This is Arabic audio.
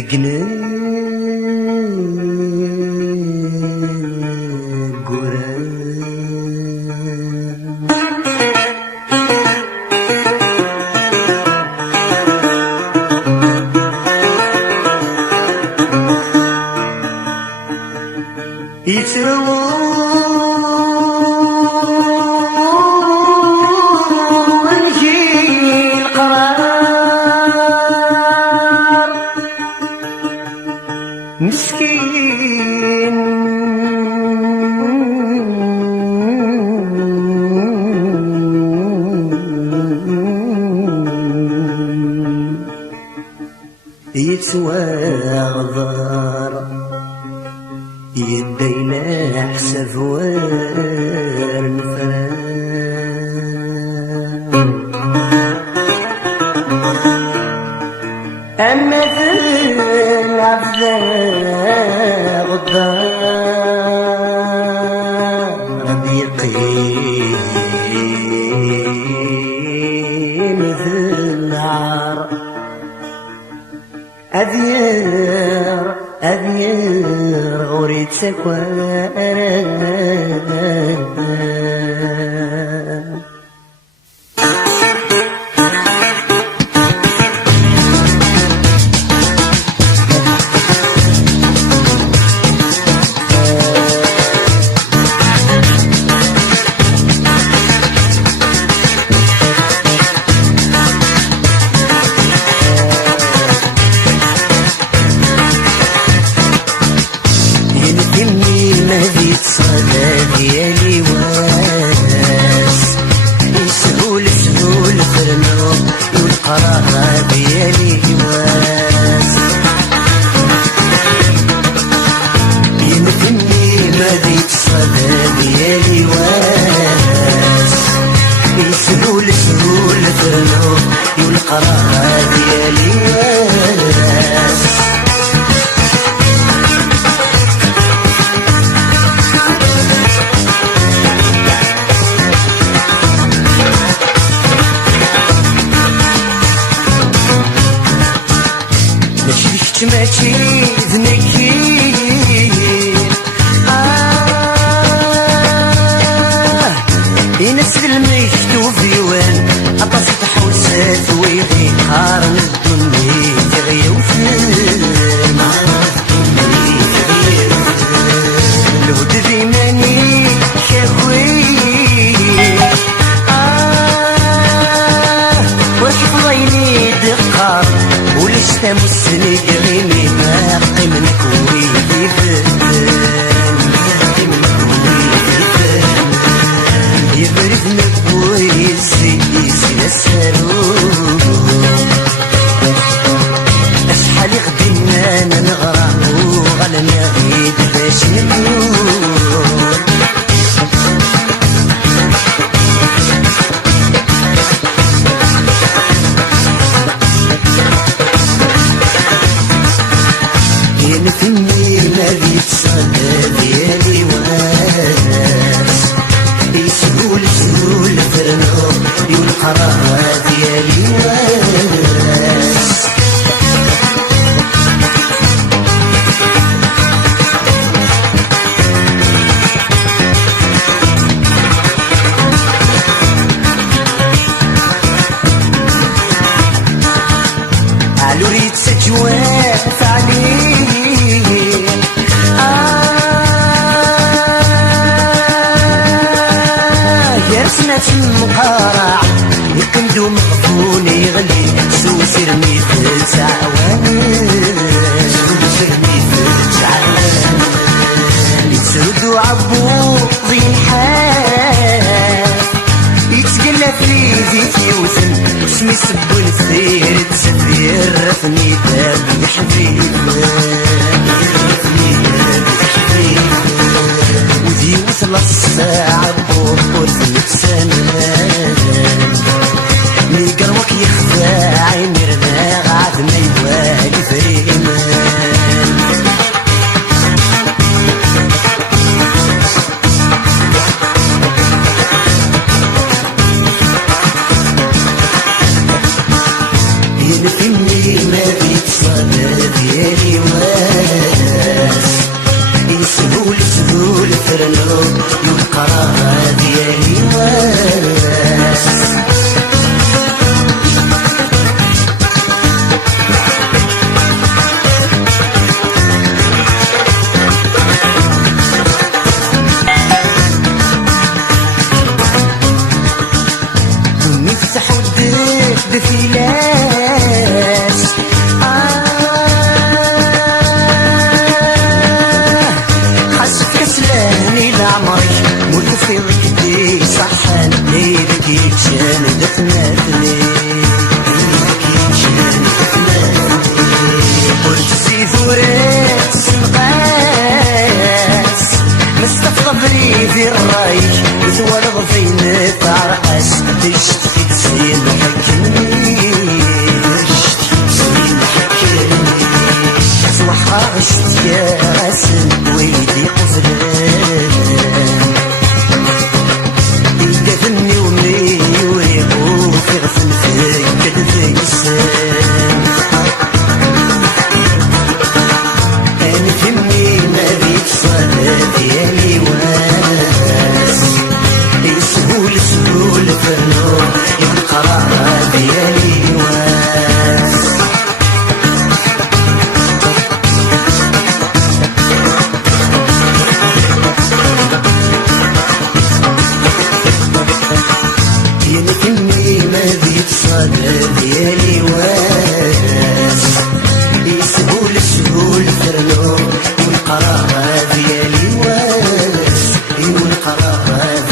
ذقنا قران يتروون جيل قرار مسكين يتواغضر يدينا حسب ورنفران أما ذا العبد غدار بيقين ذا العار أذير أريد سكوان صدى ديالي واس سهول فرنو والقراها ديالي واس يمكنني ما ديت صدى ديالي واس سهول فرنو والقراها ديالي واس ماشي ذنكي ينسل المكتوب ديوان أطاس تحوسات ويغي قارن الدنيا تغيا وفن الهد ذيماني شاكوي وشوف ضيني دقار ولسه مسني قريني باقي من كوي يبرد نبوي يسي نسالو أشحال يخدمنا نغرق وغلنا غيد باش نموت ينفني الذي تصدى ديالي واس يسهول فرنو والقراها ديالي واس علو ريت سجوات عليه يرسنا مقارع يقندو مغفون يغلي سوسر مثل تعوان يتسردو عبو ضين حال يتقلى في زيت يوزن اسمي سبون الثير تسفير رفني باب يحبيب ودي وصل الساعة بوحور في السنان ميقروك يخفى عين رماغ عاد ما يوالي فريق بفيلاس خاصك كسلاني لعمرك مولك في ضكدي صحان ليلك يتشان دفناتني قلت سيفورات سنقاس مستفضلي في الرايك وتولغ فين تعرقاس تشتكي تسين حكمني تسين حكمني توحى غشت يا غاسن ويدي قفلان يدفني ومني وريقو في غفن فيك كدفي السان أنا فهمني ما بيك صلاة ديالي واس سهول سهول فنو القرار ديالي واس يعني فهمني ما بيك صلاة ديالي واس سهول سهول فرنو والقرار ديالي واس والقرار